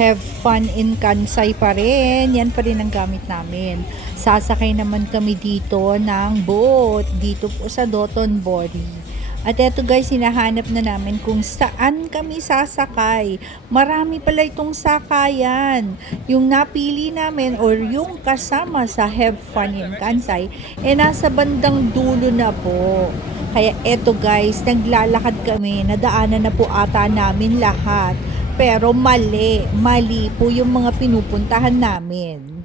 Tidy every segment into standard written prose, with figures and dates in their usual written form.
have fun in Kansai pa rin. Yan pa rin ang gamit namin. Sasakay naman kami dito ng boat. Dito po sa Dotonbori. At eto guys, hinahanap na namin kung saan kami sasakay. Marami pala itong sakayan. Yung napili namin or yung kasama sa Have Fun in Kansai, nasa bandang dulo na po. Kaya eto guys, naglalakad kami. Nadaanan na po ata namin lahat. Pero mali po yung mga pinupuntahan namin.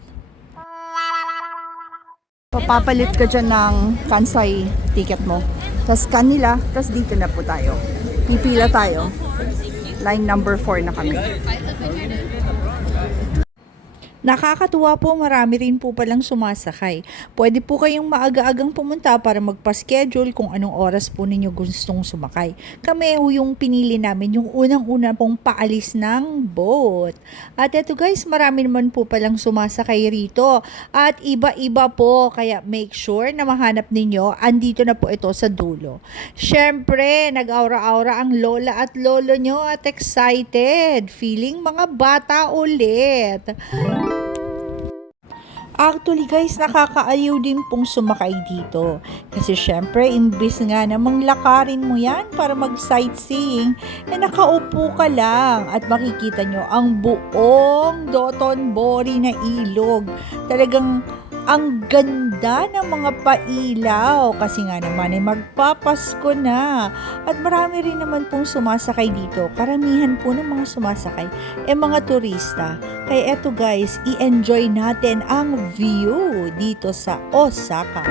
Papapalit ka dyan ng Kansai ticket mo. Tapos scan nila, tapos dito na po tayo. Pipila tayo. Line number 4 na kami. Nakakatuwa po, marami rin po palang sumasakay. Pwede po kayong maaga-agang pumunta para magpa-schedule kung anong oras po ninyo gustong sumakay. Kami yung pinili namin, yung unang-una pong paalis ng boat. At eto guys, marami naman po palang sumasakay rito. At iba-iba po, kaya make sure na mahanap ninyo, andito na po ito sa dulo. Syempre, nag-aura-aura ang lola at lolo nyo at excited. Feeling mga bata ulit. Actually guys, nakakaaliw din pong sumakay dito. Kasi syempre, imbis nga namang lakarin mo yan para mag-sightseeing, nakaupo ka lang at makikita nyo ang buong Dotonbori na ilog. Talagang ang ganda ng mga pailaw kasi nga naman ay magpapasko na at marami rin naman pong sumasakay dito. Karamihan po ng mga sumasakay mga turista. Kaya eto guys, i-enjoy natin ang view dito sa Osaka.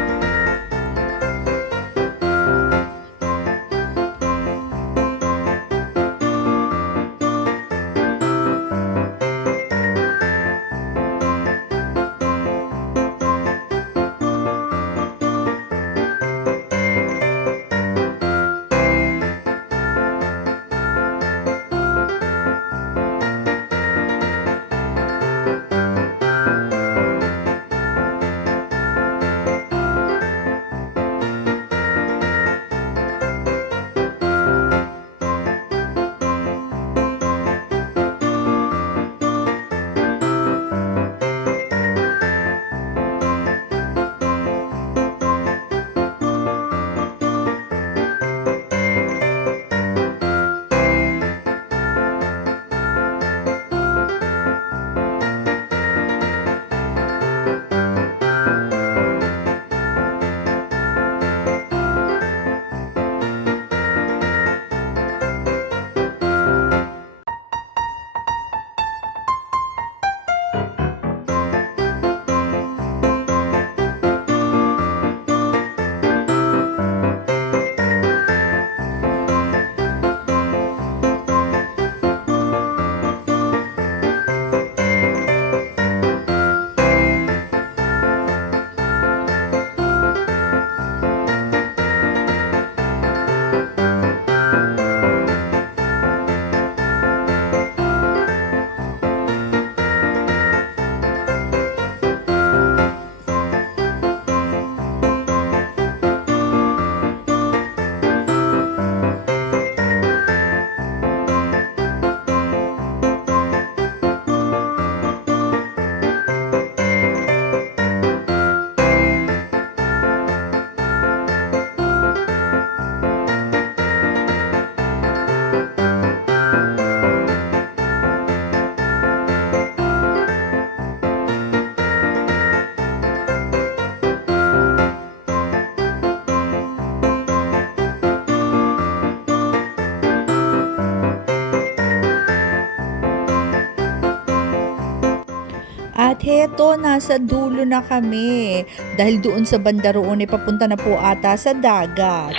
At heto, nasa dulo na kami. Dahil doon sa banda roon ay papunta na po ata sa dagat.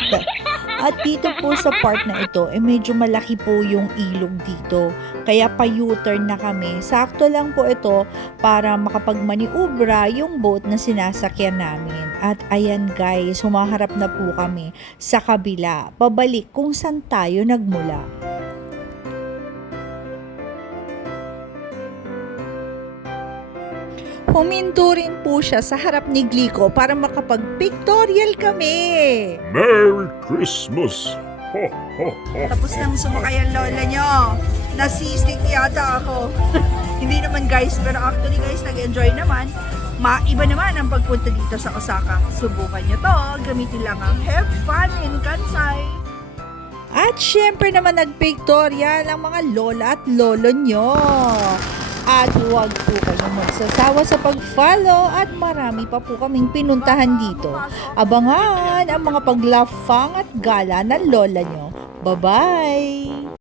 At dito po sa part na ito, medyo malaki po yung ilog dito. Kaya pa-U-turn na kami. Sakto lang po ito para makapagmaniubra yung boat na sinasakyan namin. At ayan guys, humaharap na po kami sa kabila. Pabalik kung saan tayo nagmula. Huminto rin po siya sa harap ni Glico para makapag-pictorial kami. Merry Christmas! Ho, ho, ho. Tapos nang sumakay ang lola nyo. Nasistig yata ako. Hindi naman guys, pero actually guys, nag-enjoy naman. Iba naman ang pagpunta dito sa Osaka. Subukan nyo to. Gamitin lang ang Have Fun in Kansai. At syempre naman nagpictorial ang mga lola at lolo nyo. At huwag po kayong magsasawa sa pag-follow at marami pa po kaming pinuntahan dito. Abangan ang mga paglafang at gala ng lola nyo. Bye-bye!